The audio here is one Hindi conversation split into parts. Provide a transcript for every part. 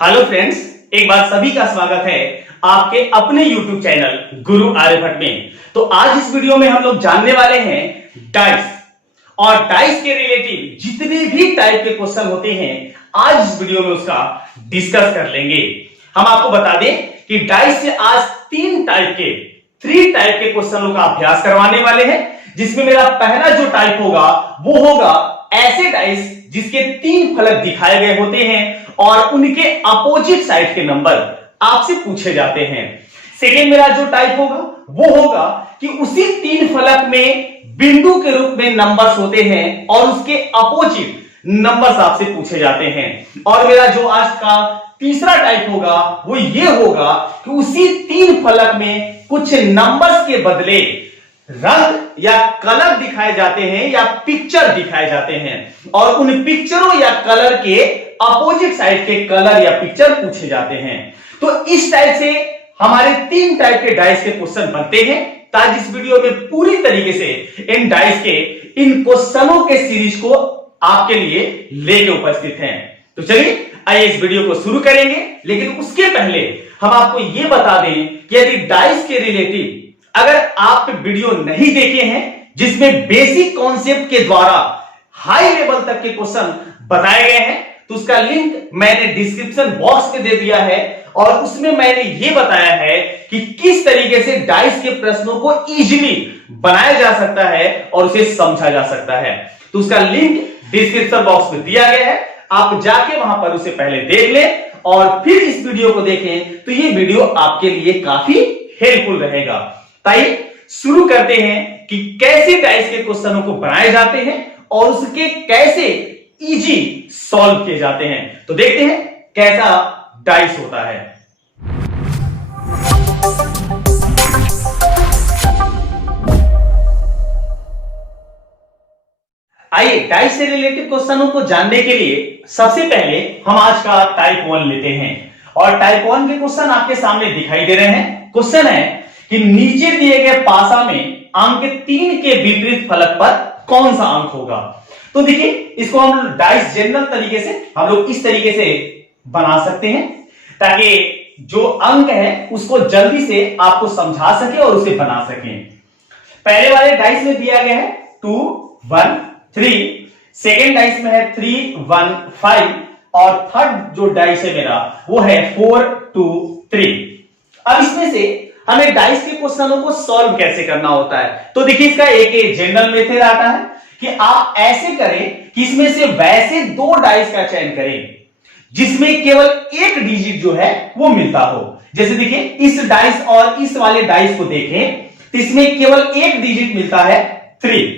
हेलो फ्रेंड्स, एक बार सभी का स्वागत है आपके अपने YouTube चैनल गुरु आर्यभट्ट में। तो आज इस वीडियो में हम लोग जानने वाले हैं डाइस और डाइस के रिलेटिव जितने भी टाइप के क्वेश्चन होते हैं आज इस वीडियो में उसका डिस्कस कर लेंगे। हम आपको बता दें कि डाइस से आज थ्री टाइप के क्वेश्चनों का अभ्यास करवाने वाले हैं, जिसमें मेरा पहला जो टाइप होगा वो होगा ऐसे डाइस जिसके 3 फलक दिखाए गए होते हैं और उनके अपोजिट साइड के नंबर आपसे पूछे जाते हैं। सेकेंड मेरा जो टाइप होगा वो होगा कि उसी 3 फलक में बिंदु के रूप में नंबर्स होते हैं और उसके अपोजिट नंबर्स आपसे पूछे जाते हैं। और मेरा जो आज का तीसरा टाइप होगा वो ये होगा कि उसी 3 फलक में कुछ नंबर्स के बदले रंग या कलर दिखाए जाते हैं या पिक्चर दिखाए जाते हैं और उन पिक्चरों या कलर के अपोजिट साइड के कलर या पिक्चर पूछे जाते हैं। तो इस टाइप से हमारे 3 टाइप के डाइस के क्वेश्चन बनते हैं। ताकि इस वीडियो में पूरी तरीके से इन डाइस के इन क्वेश्चनों के सीरीज को आपके लिए लेके उपस्थित हैं। तो चलिए आइए इस वीडियो को शुरू करेंगे, लेकिन उसके पहले हम आपको यह बता दें कि यदि डाइस के रिलेटिव अगर आप वीडियो नहीं देखे हैं जिसमें बेसिक कॉन्सेप्ट के द्वारा हाई लेवल तक के क्वेश्चन बताए गए हैं, तो उसका लिंक मैंने डिस्क्रिप्शन बॉक्स में दे दिया है और उसमें मैंने यह बताया है कि किस तरीके से डाइस के प्रश्नों को इजीली बनाया जा सकता है और उसे समझा जा सकता है। तो उसका लिंक डिस्क्रिप्शन बॉक्स में दिया गया है, आप जाके वहां पर उसे पहले देख लें और फिर इस वीडियो को देखें। तो ये वीडियो आपके लिए काफी हेल्पफुल रहेगा। ताइए शुरू करते हैं कि कैसे डाइस के क्वेश्चनों को बनाए जाते हैं और उसके कैसे इजी सॉल्व किए जाते हैं। तो देखते हैं कैसा डाइस होता है। आइए डाइस से रिलेटेड क्वेश्चनों को जानने के लिए सबसे पहले हम आज का टाइप 1 लेते हैं और टाइप 1 के क्वेश्चन आपके सामने दिखाई दे रहे हैं। क्वेश्चन है कि नीचे दिए गए पासा में अंक 3 के विपरीत फलक पर कौन सा अंक होगा। तो देखिए इसको हम डाइस जनरल तरीके से हम लोग इस तरीके से बना सकते हैं ताकि जो अंक है उसको जल्दी से आपको समझा सके और उसे बना सके। पहले वाले डाइस में दिया गया है 2 1 3, सेकेंड डाइस में है 3 1 5 और थर्ड जो डाइस है मेरा वो है 4 2 3। अब इसमें से हमें डाइस के क्वेश्चनों को सॉल्व कैसे करना होता है। तो देखिए इसका एक जनरल मेथड आता है कि आप ऐसे करें कि इसमें से वैसे 2 डाइस का चयन करें जिसमें केवल एक डिजिट जो है वो मिलता हो। जैसे देखिए इस डाइस और इस वाले डाइस को देखें तो इसमें केवल एक डिजिट मिलता है 3।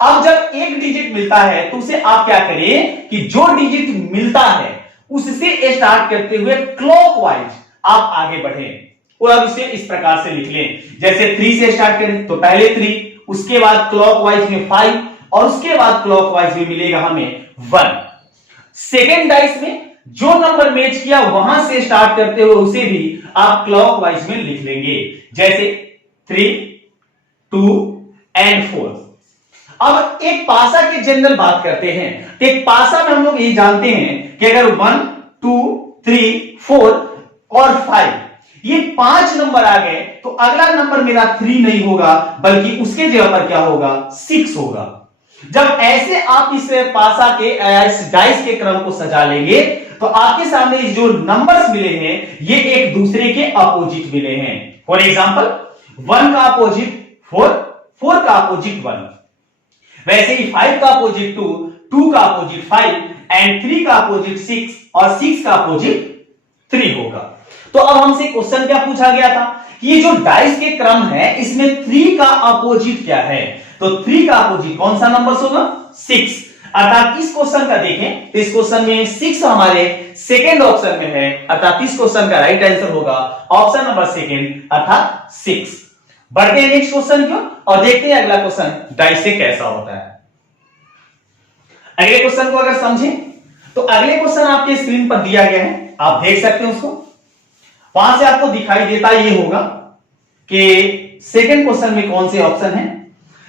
अब जब एक डिजिट मिलता है तो उसे आप क्या करें कि जो डिजिट मिलता है उससे स्टार्ट करते हुए क्लॉकवाइज आप आगे बढ़ें और इसे इस प्रकार से लिख लें। जैसे 3 से स्टार्ट करें तो पहले 3, उसके बाद क्लॉकवाइज में 5 और उसके बाद क्लॉकवाइज में मिलेगा हमें 1। सेकेंड डाइस में जो नंबर मैच किया वहां से स्टार्ट करते हुए उसे भी आप क्लॉकवाइज में लिख लेंगे, जैसे 3 2 एंड 4। अब एक पासा की जनरल बात करते हैं। एक पासा में हम लोग ये जानते हैं कि अगर 1 2 3 4 और 5 ये 5 नंबर आ गए तो अगला नंबर मेरा 3 नहीं होगा बल्कि उसके जगह पर क्या होगा 6 होगा। जब ऐसे आप इस पासा के इस डाइस के क्रम को सजा लेंगे तो आपके सामने जो नंबर्स मिले हैं ये एक दूसरे के अपोजिट मिले हैं। फॉर एग्जांपल 1 का अपोजिट 4, 4 का अपोजिट 1, वैसे ही 5 का अपोजिट 2, 2 का अपोजिट 5 एंड 3 का अपोजिट 6 और 6 का अपोजिट 3 होगा। तो अब हमसे क्वेश्चन क्या पूछा गया था कि ये जो डाइस के क्रम है इसमें 3 का अपोजिट क्या है। तो 3 का अपोजिट कौन सा नंबर होगा 6। अर्थात इस क्वेश्चन का देखें तो इस क्वेश्चन में 6 हमारे सेकेंड ऑप्शन में है, अर्थात इस क्वेश्चन का राइट आंसर होगा ऑप्शन नंबर सेकेंड अर्थात 6। बढ़ते हैं नेक्स्ट क्वेश्चन की और देखते हैं अगला क्वेश्चन डाइस से कैसा होता है। अगले क्वेश्चन को अगर समझें तो अगले क्वेश्चन आपके स्क्रीन पर दिया गया है, आप देख सकते हैं उसको। वहां से आपको दिखाई देता ये होगा कि सेकंड क्वेश्चन में कौन से ऑप्शन है।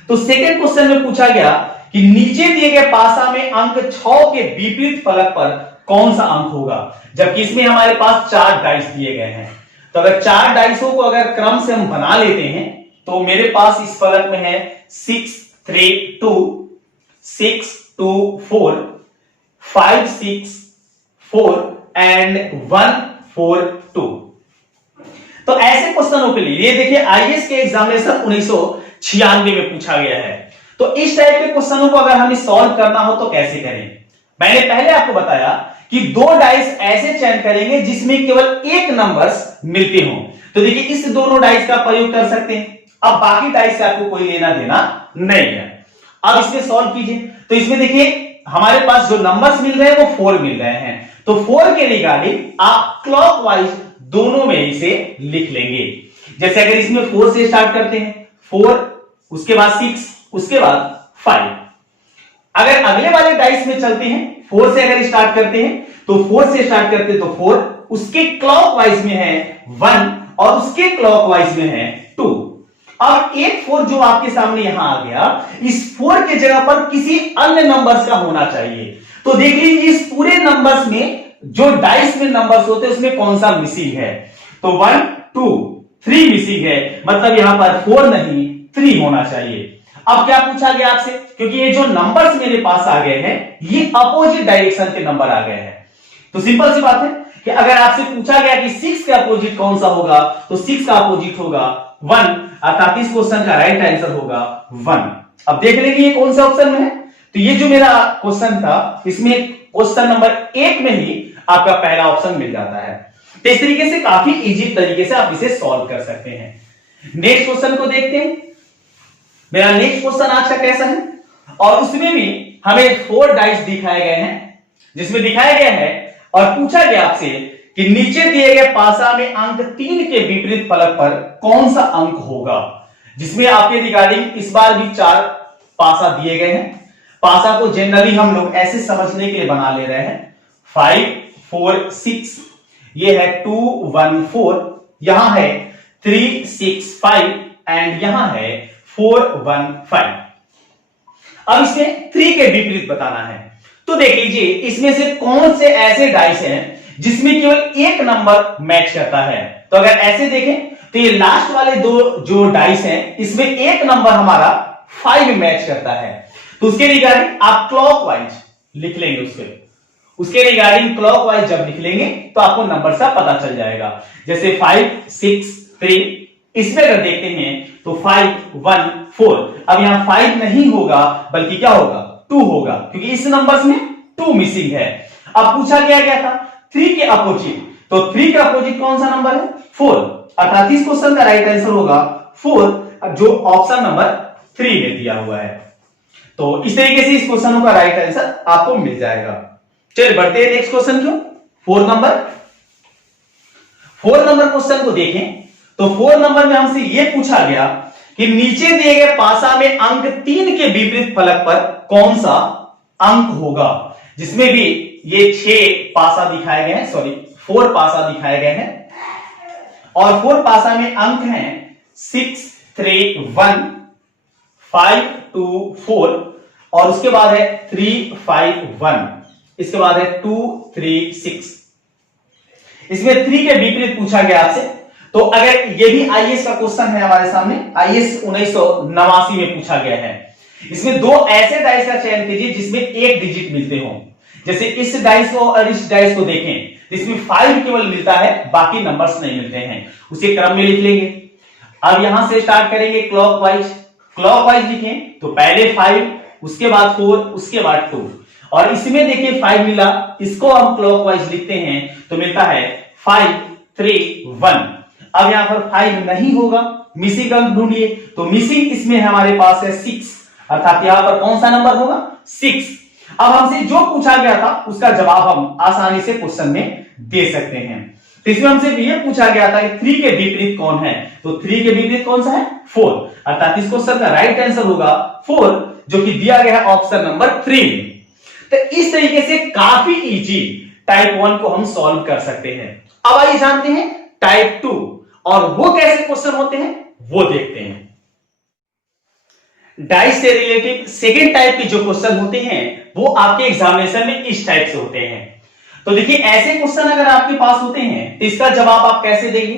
तो सेकंड क्वेश्चन में पूछा गया कि नीचे दिए गए पासा में अंक 6 के विपरीत फलक पर कौन सा अंक होगा, जबकि इसमें हमारे पास 4 डाइस दिए गए हैं। तो अगर 4 डाइसों को अगर क्रम से हम बना लेते हैं तो मेरे पास इस फलक में है 6 3 2 6 2 4 5 6 4 एंड 1 4 2। तो ऐसे क्वेश्चनों के लिए ये देखिए आईएएस के एग्जामिनेशन 1996 में पूछा गया है। तो इस टाइप के क्वेश्चनों को अगर हमें सॉल्व करना हो तो कैसे करें। मैंने पहले आपको बताया कि 2 डाइस ऐसे चयन करेंगे जिसमें केवल एक नंबर्स मिलते हों। तो देखिए इस दोनों डाइस का प्रयोग कर सकते हैं। अब बाकी डाइस से आपको कोई लेना देना नहीं है। अब इसमें सॉल्व कीजिए। तो इसमें देखिए हमारे पास जो नंबर्स मिल रहे हैं वो 4 मिल रहे हैं। तो 4 के रिगार्डिंग आप क्लॉकवाइज दोनों में इसे लिख लेंगे। जैसे अगर इसमें 4 से स्टार्ट करते हैं 4, उसके बाद 6, उसके बाद 5। अगर अगले वाले डाइस में चलते हैं 4 से अगर स्टार्ट करते हैं तो 4 से स्टार्ट करते हैं तो 4, उसके क्लॉकवाइज में है 1 और उसके क्लॉकवाइज में है 2। अब एक 4 जो आपके सामने यहां आ गया, इस 4 के जगह पर किसी अन्य नंबर्स का होना चाहिए। तो देख लीजिए इस पूरे नंबर्स में जो डाइस में नंबर्स होते हैं उसमें कौन सा मिसिंग है। तो 1 2 3 मिसिंग है, मतलब यहां पर 4 नहीं 3 होना चाहिए। अब क्या पूछा गया आपसे, क्योंकि ये जो नंबर्स मेरे पास आ गए हैं ये अपोजिट डायरेक्शन के नंबर आ गए हैं। तो सिंपल सी बात है कि अगर आपसे पूछा गया कि 6 का अपोजिट कौन सा होगा तो 6 का अपोजिट होगा 1, अर्थात इस क्वेश्चन का राइट आंसर होगा 1। अब देख लेंगे ये कौन सा ऑप्शन में है। तो ये जो मेरा क्वेश्चन था इसमें क्वेश्चन नंबर 1 में ही आपका पहला ऑप्शन मिल जाता है। तो इस तरीके से काफी इजी तरीके से आप इसे सॉल्व कर सकते हैं। नेक्स्ट क्वेश्चन को देखते हैं। मेरा नेक्स्ट क्वेश्चन आज का कैसा है, और उसमें भी हमें 4 डाइस दिखाए गए हैं, जिसमें दिखाया गया है और पूछा गया आपसे कि नीचे दिए गए पासा में अंक 3 के विपरीत फलक पर कौन सा अंक होगा। जिसमें आपके रिगार्डिंग इस बार भी 4 पासा दिए गए हैं। पासा को जनरली हम लोग ऐसे समझने के लिए बना ले रहे हैं 5 4 6, ये है 2 1 4, यहां है 3 6 5 एंड यहां है 4 1 5। अब इसमें 3 के विपरीत बताना है। तो देख लीजिए इसमें से कौन से ऐसे डाइस हैं जिसमें केवल एक नंबर मैच करता है। तो अगर ऐसे देखें तो ये लास्ट वाले 2 जो डाइस हैं इसमें एक नंबर हमारा 5 मैच करता है। तो उसके रिगार्डिंग आप क्लॉकवाइज लिख लेंगे। उसके रिगार्डिंग क्लॉकवाइज जब लिख लेंगे तो आपको नंबर सा पता चल जाएगा। जैसे 5 6 3, इसमें अगर देखते हैं तो 5 1 4, अब यहां 5 नहीं होगा बल्कि क्या होगा 2 होगा, क्योंकि इस नंबर्स में 2 मिसिंग है। अब पूछा गया था 3 के अपोजिट, तो 3 के अपोजिट कौन सा नंबर है 4, अर्थात इस क्वेश्चन का राइट आंसर होगा 4, जो ऑप्शन नंबर 3 में दिया हुआ है। तो इस तरीके से इस क्वेश्चन का राइट आंसर आपको मिल जाएगा। चलिए बढ़ते हैं नेक्स्ट क्वेश्चन को। 4 नंबर क्वेश्चन को देखें तो 4 नंबर में हमसे यह पूछा गया कि नीचे दिए गए पासा में अंक 3 के विपरीत फलक पर कौन सा अंक होगा। जिसमें भी ये 6 पासा दिखाए गए हैं, सॉरी 4 पासा दिखाए गए हैं, और 4 पासा में अंक हैं 6 3 1 5 2 4, और उसके बाद है 3 5 1, इसके बाद है 2 3 6। इसमें 3 के विपरीत पूछा गया आपसे। तो अगर ये भी आईएएस का क्वेश्चन है हमारे सामने, आईएएस 1989 में पूछा गया है। इसमें 2 ऐसे डाइस का चयन कीजिए जिसमें एक डिजिट मिलते हो। जैसे इस डाइस को और इस डाइस को देखें, इसमें 5 केवल मिलता है, बाकी नंबर्स नहीं मिलते हैं। उसे क्रम में लिख लेंगे। अब यहां से स्टार्ट करेंगे क्लॉकवाइज लिखें तो पहले 5, उसके बाद 4, उसके बाद 2, और इसमें देखिए 5 मिला, इसको हम क्लॉकवाइज लिखते हैं तो मिलता है 5 3 1। अब यहां पर 5 नहीं होगा, मिसिंग अंक ढूंढिए। तो मिसिंग इसमें हमारे पास है 6, अर्थात यहां पर कौन सा नंबर होगा 6। अब हमसे जो पूछा गया था उसका जवाब हम आसानी से क्वेश्चन में दे सकते हैं। तो इसमें हमसे यह पूछा गया था कि 3 के विपरीत कौन है, तो 3 के विपरीत कौन सा है 4, अर्थात इस क्वेश्चन का राइट आंसर होगा 4, जो कि दिया गया है ऑप्शन नंबर 3 में। तो इस तरीके से काफी इजी टाइप 1 को हम सॉल्व कर सकते हैं। अब आइए जानते हैं टाइप 2, और वो कैसे क्वेश्चन होते हैं वो देखते हैं। डाइस से रिलेटेड सेकेंड टाइप के जो क्वेश्चन होते हैं वो आपके एग्जामिनेशन में इस टाइप से होते हैं। तो देखिए ऐसे क्वेश्चन अगर आपके पास होते हैं तो इसका जवाब आप कैसे देंगे?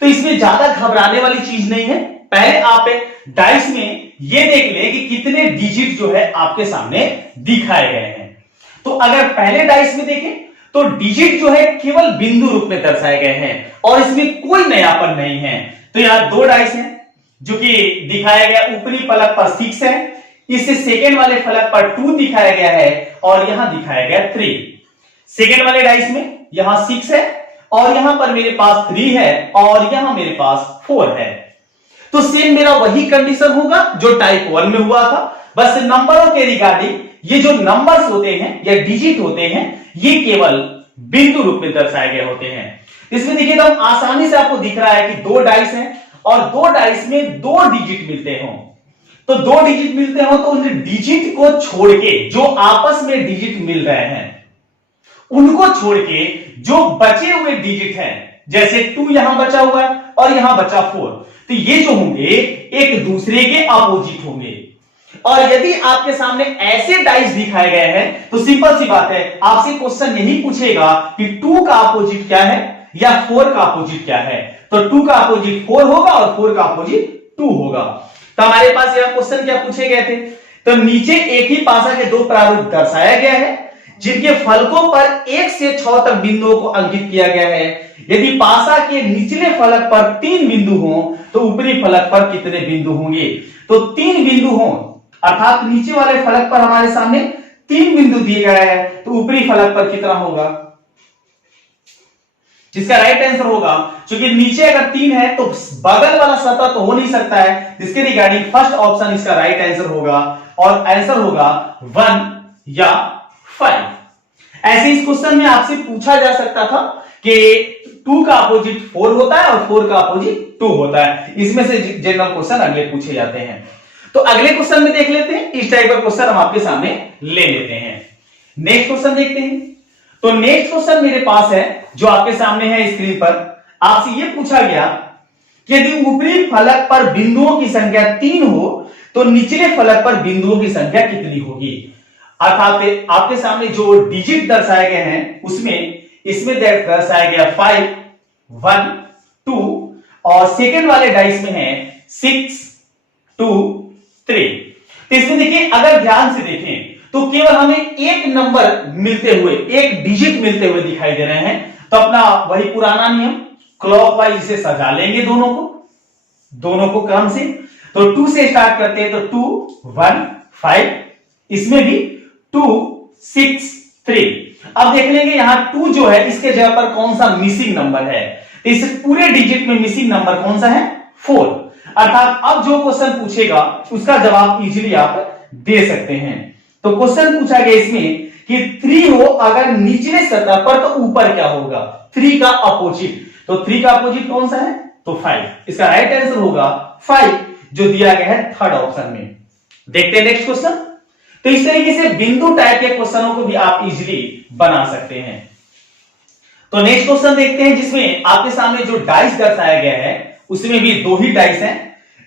तो इसमें ज्यादा घबराने वाली चीज नहीं है। पहले आप डाइस में ये देख ले कि कितने डिजिट जो है आपके सामने दिखाए गए हैं। तो अगर पहले डाइस में देखें तो डिजिट जो है केवल बिंदु रूप में दर्शाए गए हैं और इसमें कोई नयापन नहीं है। तो यहां दो डाइस हैं जो कि दिखाया गया ऊपरी फलक पर 6 है, इससे सेकेंड वाले फलक पर 2 दिखाया गया है और यहां दिखाया गया 3। सेकेंड वाले डाइस में यहां 6 है और यहां पर मेरे पास 3 है और यहां मेरे पास 4 है। तो सेम मेरा वही कंडीशन होगा जो टाइप 1 में हुआ था, बस नंबरों के रिगार्डिंग ये जो नंबर्स होते हैं या डिजिट होते हैं ये केवल बिंदु रूप में दर्शाए गए होते हैं। इसमें देखिए तो आसानी से आपको दिख रहा है कि दो डाइस हैं और दो डाइस में दो डिजिट मिलते हो। तो दो डिजिट मिलते हो तो उन डिजिट को छोड़ के जो आपस में डिजिट मिल रहे हैं उनको छोड़ के जो बचे हुए डिजिट हैं, जैसे 2 यहां बचा हुआ है और यहां बचा 4, तो ये जो होंगे एक दूसरे के अपोजिट होंगे। और यदि आपके सामने ऐसे डाइस दिखाए गए हैं तो सिंपल सी बात है, आपसे क्वेश्चन यही पूछेगा कि 2 का अपोजिट क्या है या 4 का अपोजिट क्या है। तो 2 का अपोजिट 4 होगा और 4 का अपोजिट 2 होगा। तो हमारे पास यह क्वेश्चन क्या पूछे गए थे? तो नीचे एक ही पासा के दो प्रारूप दर्शाया गया है जिनके फलकों पर 1 से 6 तक बिंदुओं को अंकित किया गया है। यदि पासा के निचले फलक पर 3 बिंदु हो तो ऊपरी फलक पर कितने बिंदु होंगे? तो 3 बिंदु हो, अर्थात नीचे वाले फलक पर हमारे सामने 3 बिंदु दिए गए हैं तो ऊपरी फलक पर कितना होगा? जिसका राइट आंसर होगा, क्योंकि नीचे अगर 3 है तो बगल वाला सतह तो हो नहीं सकता है, जिसके रिगार्डिंग फर्स्ट ऑप्शन इसका राइट आंसर होगा और आंसर होगा 1 या 5। ऐसे इस क्वेश्चन में आपसे पूछा जा सकता था कि 2 का अपोजिट 4 होता है और 4 का अपोजिट 2 होता है। इसमें से जनरल क्वेश्चन अगले पूछे जाते हैं। तो अगले क्वेश्चन में देख लेते हैं, इस टाइप का क्वेश्चन हम आपके सामने ले लेते हैं। नेक्स्ट क्वेश्चन देखते हैं। तो नेक्स्ट क्वेश्चन मेरे पास है जो आपके सामने है स्क्रीन पर। आपसे यह पूछा गया कि यदि ऊपरी फलक पर बिंदुओं की संख्या 3 हो तो निचले फलक पर बिंदुओं की संख्या कितनी होगी? अर्थात आपके सामने जो डिजिट दर्शाए गए हैं उसमें इसमें दर्शाया गया 5, 1, 2 और सेकेंड वाले डाइस में है 6, 2, 3। तो इसमें देखिए अगर ध्यान से देखें तो केवल हमें एक नंबर मिलते हुए, एक डिजिट मिलते हुए दिखाई दे रहे हैं। तो अपना वही पुराना नियम क्लॉकवाइज से सजा लेंगे दोनों को क्रम से। तो 2 से स्टार्ट करते हैं तो 2, 1, 5, इसमें भी 2, 6, 3। अब देख लेंगे यहां 2 जो है इसके जगह पर कौन सा मिसिंग नंबर है। तो इस पूरे डिजिट में मिसिंग नंबर कौन सा है? 4। अर्थात अब जो क्वेश्चन पूछेगा उसका जवाब इजीली आप दे सकते हैं। तो क्वेश्चन पूछा गया इसमें कि 3 हो अगर निचले सतह पर तो ऊपर क्या होगा? 3 का अपोजिट। तो 3 का अपोजिट कौन सा है? तो 5। इसका राइट आंसर होगा 5 जो दिया गया है थर्ड ऑप्शन में। देखते हैं नेक्स्ट क्वेश्चन। तो इस तरीके से बिंदु टाइप के क्वेश्चनों को भी आप इजीली बना सकते हैं। तो नेक्स्ट क्वेश्चन देखते हैं जिसमें आपके सामने जो डाइस दर्शाया गया है उसमें भी 2 ही डाइस हैं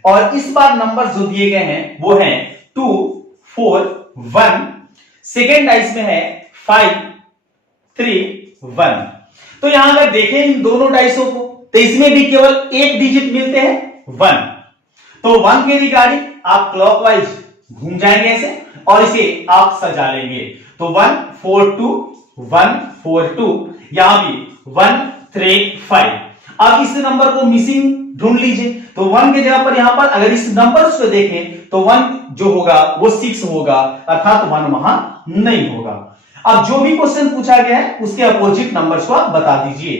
और इस बार नंबर जो दिए गए हैं वो हैं 2, 4, 1। सेकेंड डाइस में है 5, 3, 1। तो यहां अगर देखें इन दोनों डाइसों को तो इसमें भी केवल एक डिजिट मिलते हैं 1। तो 1 के रिगार्डिंग आप क्लॉकवाइज घूम जाएंगे ऐसे और इसे आप सजा लेंगे। तो 1, 4, 2, 1, 4, 2, यहां भी 1, 3, 5। अब इस नंबर को मिसिंग ढूंढ लीजिए। तो 1 के जगह पर यहां पर अगर इस नंबर को देखें तो 1 जो होगा वो 6 होगा, अर्थात 1 वहां नहीं होगा। अब जो भी क्वेश्चन पूछा गया है उसके अपोजिट नंबर्स को आप बता दीजिए।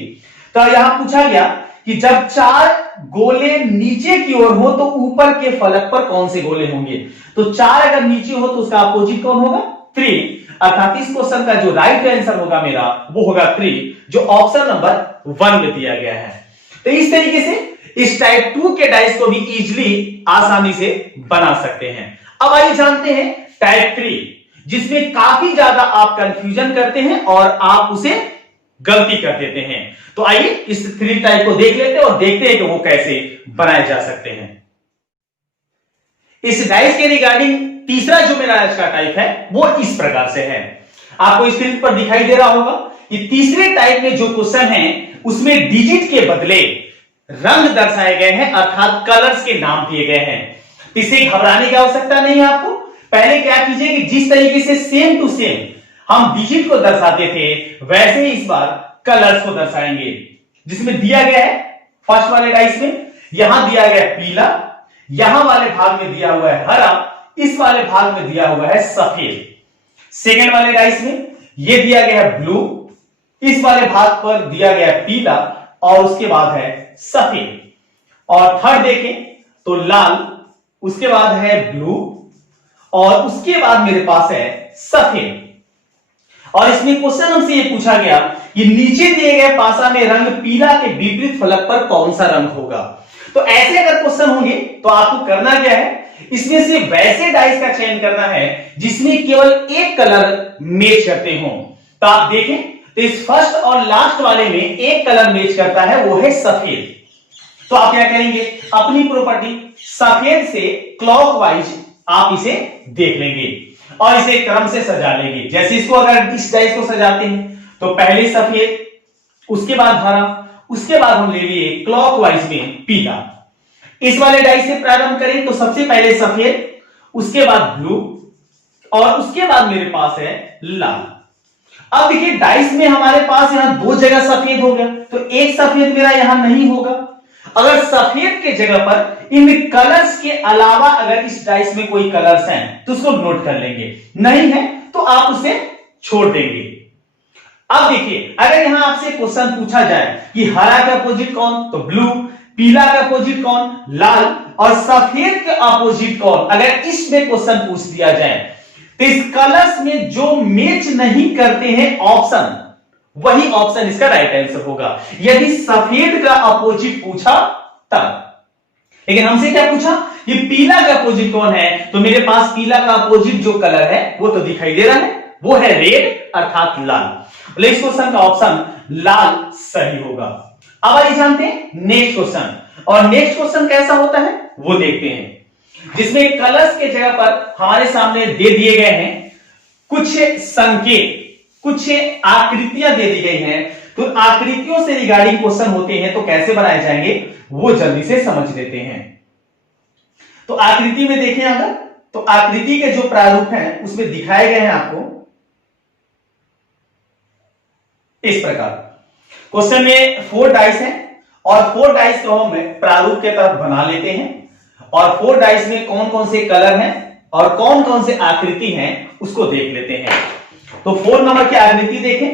तो यहां पूछा गया कि जब 4 गोले नीचे की ओर हो तो ऊपर के फलक पर कौन से गोले होंगे? तो 4 अगर नीचे हो तो उसका अपोजिट कौन होगा? 3। अर्थात इस क्वेश्चन का जो राइट आंसर होगा मेरा वो होगा 3 जो ऑप्शन नंबर 1 में दिया गया है। तो इस तरीके से इस टाइप 2 के डाइस को भी इजीली आसानी से बना सकते हैं। अब आइए जानते हैं टाइप 3 जिसमें काफी ज्यादा आप कंफ्यूजन करते हैं और आप उसे गलती कर देते हैं। तो आइए इस 3 टाइप को देख लेते हैं और देखते हैं कि वो कैसे बनाए जा सकते हैं। इस डाइस के रिगार्डिंग तीसरा जो मेरा आज का टाइप है वो इस प्रकार से है। आपको स्क्रीन पर दिखाई दे रहा होगा कि तीसरे टाइप में जो क्वेश्चन है उसमें डिजिट के बदले रंग दर्शाए गए हैं, अर्थात कलर्स के नाम दिए गए हैं। इससे घबराने की आवश्यकता नहीं है आपको। पहले क्या कीजिए कि जिस तरीके से सेम टू सेम हम डिजिट को दर्शाते थे वैसे ही इस बार कलर्स को दर्शाएंगे। जिसमें दिया गया है फर्स्ट वाले डाइस में यहां दिया गया है पीला, यहां वाले भाग में दिया हुआ है हरा, इस वाले भाग में दिया हुआ है सफेद। सेकंड वाले डाइस में यह दिया गया है ब्लू, इस वाले भाग पर दिया गया है पीला और उसके बाद है सफेद। और थर्ड देखें तो लाल, उसके बाद है ब्लू और उसके बाद मेरे पास है सफेद। और इसमें क्वेश्चन हमसे यह पूछा गया कि नीचे दिए गए पासा में रंग पीला के विपरीत फलक पर कौन सा रंग होगा। तो ऐसे अगर क्वेश्चन होंगे तो आपको करना क्या है, इसमें से वैसे डाइस का चयन करना है जिसमें केवल एक कलर मैच करते हो। तो आप देखें तो इस फर्स्ट और लास्ट वाले में एक कलर मैच करता है, वो है सफेद। तो आप क्या करेंगे, अपनी प्रॉपर्टी सफेद से क्लॉकवाइज आप इसे देख लेंगे और इसे क्रम से सजा लेंगे। जैसे इसको अगर इस डाइस को सजाते हैं तो पहले सफेद, उसके बाद हरा, उसके बाद हम ले लिए क्लॉकवाइज में पीला। इस वाले डाइस से प्रारंभ करें तो सबसे पहले सफेद, उसके बाद ब्लू और उसके बाद मेरे पास है लाल। अब देखिए डाइस में हमारे पास यहां दो जगह सफेद हो गया, तो एक सफेद मेरा यहां नहीं होगा। अगर सफेद के जगह पर इन कलर्स के अलावा अगर इस डाइस में कोई कलर्स हैं तो उसको नोट कर लेंगे, नहीं है तो आप उसे छोड़ देंगे। अब देखिए अगर यहां आपसे क्वेश्चन पूछा जाए कि हरा का अपोजिट कौन, तो ब्लू, पीला का अपोजिट कौन, लाल, और सफेद के अपोजिट कौन, अगर इसमें क्वेश्चन पूछ दिया जाए तो इस कलर्स में जो मैच नहीं करते हैं ऑप्शन, वही ऑप्शन इसका राइट आंसर होगा। यदि सफेद का अपोजिट पूछा तब, लेकिन हमसे क्या पूछा कि पीला का अपोजिट कौन है, तो मेरे पास पीला का अपोजिट जो कलर है वो तो दिखाई दे रहा है, वो है रेड अर्थात लाल। इस क्वेश्चन का ऑप्शन लाल सही होगा। अब आइए जानते हैं नेक्स्ट क्वेश्चन, और नेक्स्ट क्वेश्चन कैसा होता है वो देखते हैं, जिसमें कलर्स के जगह पर हमारे सामने दे दिए गए हैं कुछ संकेत, कुछ आकृतियां दे दी गई हैं। तो आकृतियों से रिगार्डिंग क्वेश्चन होते हैं तो कैसे बनाए जाएंगे वो जल्दी से समझ लेते हैं। तो आकृति में देखें अगर, तो आकृति के जो प्रारूप हैं उसमें दिखाए गए हैं आपको इस प्रकार। क्वेश्चन में 4 डाइस हैं और 4 डाइस को हम प्रारूप के तहत बना लेते हैं, और 4 डाइस में कौन कौन से कलर हैं और कौन कौन से आकृति हैं उसको देख लेते हैं। तो 4 नंबर की आकृति देखें,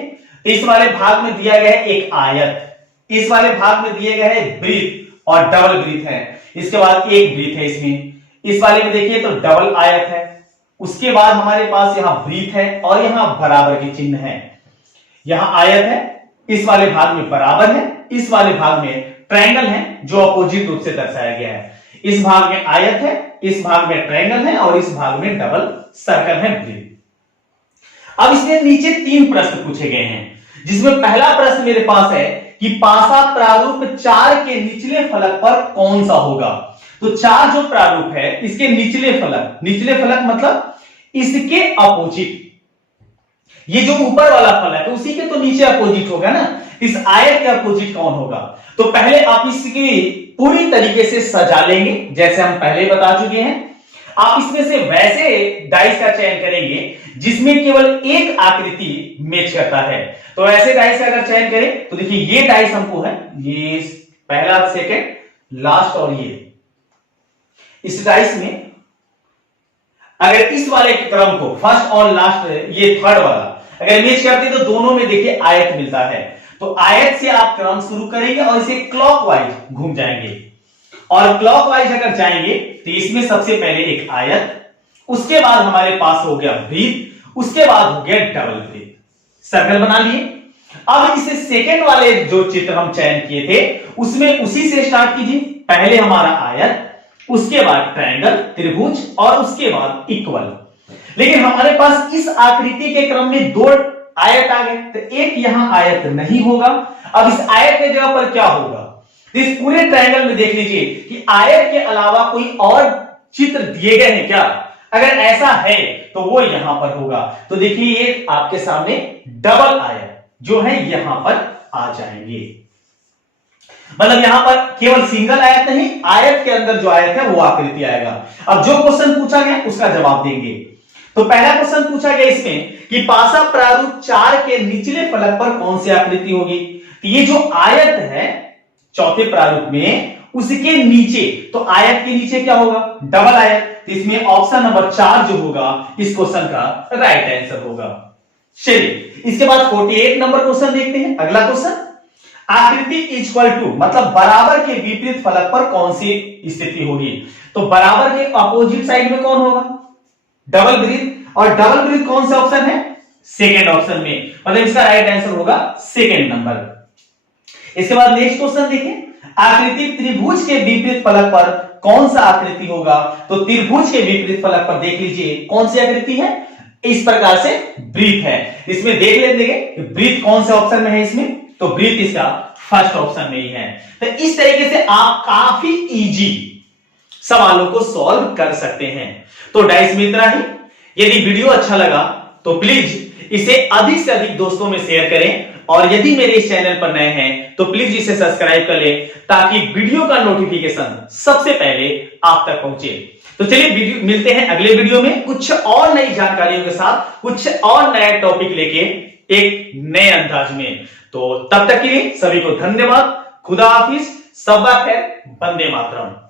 इस वाले भाग में दिया गया है एक आयत, इस वाले भाग में दिए गए है वृत्त और डबल वृत्त है, इसके बाद एक वृत्त है इसमें, इस वाले में देखिए तो डबल आयत है, उसके बाद हमारे पास यहां वृत्त है और यहां बराबर के चिन्ह है। यहां आयत है, इस वाले भाग में बराबर है, इस वाले भाग में ट्रायंगल है जो अपोजिट रूप से दर्शाया गया है। इस भाग में आयत है, इस भाग में ट्रायंगल है और इस भाग में डबल सर्कल है, वृत्त। अब इसमें नीचे 3 प्रश्न पूछे गए हैं, जिसमें पहला प्रश्न मेरे पास है कि पासा प्रारूप 4 के निचले फलक पर कौन सा होगा। तो 4 जो प्रारूप है इसके निचले फलक मतलब इसके अपोजिट, ये जो ऊपर वाला फलक है उसी के तो नीचे अपोजिट होगा ना, इस आयत के अपोजिट कौन होगा। तो पहले आप इसकी पूरी तरीके से सजा लेंगे जैसे हम पहले बता चुके हैं। आप इसमें से वैसे डाइस का चयन करेंगे जिसमें केवल एक आकृति मैच करता है। तो ऐसे डाइस का अगर चयन करें तो देखिए ये डाइस हमको है, ये पहला, सेकंड, लास्ट और ये। इस डाइस में अगर इस वाले क्रम को फर्स्ट और लास्ट, ये थर्ड वाला अगर मैच करते तो दोनों में देखिए आयत मिलता है। तो आयत से आप क्रम शुरू करेंगे और इसे क्लॉकवाइज घूम जाएंगे, और क्लॉकवाइज अगर जाएंगे तो इसमें सबसे पहले एक आयत, उसके बाद हमारे पास हो गया वृत्त, उसके बाद हो गया डबल वृत्त, सर्कल बना लिए। अब इसे सेकंड वाले जो चित्र हम चयन किए थे उसमें उसी से स्टार्ट कीजिए, पहले हमारा आयत, उसके बाद ट्रायंगल त्रिभुज और उसके बाद इक्वल। लेकिन हमारे पास इस आकृति के क्रम में 2 आयत आ गए, तो एक यहां आयत नहीं होगा। अब इस आयत के जगह पर क्या होगा, तो इस पूरे ट्रायंगल में देख लीजिए कि आयत के अलावा कोई और चित्र दिए गए हैं क्या। अगर ऐसा है तो वो यहां पर होगा। तो देखिए ये आपके सामने डबल आयत, जो है यहां पर आ जाएंगे। मतलब यहां पर केवल सिंगल आयत नहीं, आयत के अंदर जो आयत है वो आकृति आएगा। अब जो क्वेश्चन पूछा गया उसका जवाब देंगे। तो पहला क्वेश्चन पूछा गया इसमें कि पासा प्रारूप 4 के निचले फलक पर कौन सी आकृति होगी। तो ये जो आयत है चौथे प्रारूप में, उसके नीचे, तो आयत के नीचे क्या होगा, डबल आयत। तो इसमें ऑप्शन नंबर 4 जो होगा इस क्वेश्चन का राइट आंसर होगा। चलिए इसके बाद 48 नंबर क्वेश्चन देखते हैं। अगला क्वेश्चन, आकृति इक्वल टू मतलब बराबर के विपरीत फलक पर कौन सी स्थिति होगी। तो बराबर के अपोजिट साइड में कौन होगा, डबल वृत्त। और डबल वृत्त कौन सा ऑप्शन है, सेकेंड ऑप्शन में, मतलब इसका राइट आंसर होगा सेकेंड नंबर। इसके बाद नेक्स्ट क्वेश्चन देखें, आकृति त्रिभुज के विपरीत फलक पर कौन सा आकृति होगा। तो त्रिभुज के विपरीत फलक पर देख लीजिए कौन सी आकृति है, इस प्रकार से वृत्त है। इसमें देख लेंगे वृत्त कौन से ऑप्शन में है, इसमें तो वृत्त इसका फर्स्ट ऑप्शन में ही है। तो इस तरीके से आप काफी इजी सवालों को सॉल्व कर सकते हैं। तो डाइस में इतना ही। यदि वीडियो अच्छा लगा तो प्लीज इसे अधिक से अधिक दोस्तों में शेयर करें, और यदि मेरे इस चैनल पर नए हैं तो प्लीज इसे सब्सक्राइब कर लें, ताकि वीडियो का नोटिफिकेशन सबसे पहले आप तक पहुंचे। तो चलिए मिलते हैं अगले वीडियो में कुछ और नई जानकारियों के साथ, कुछ और नया टॉपिक लेके एक नए अंदाज में। तो तब तक के लिए सभी को धन्यवाद, खुदा हाफिज, सब बात है, वंदे मातरम।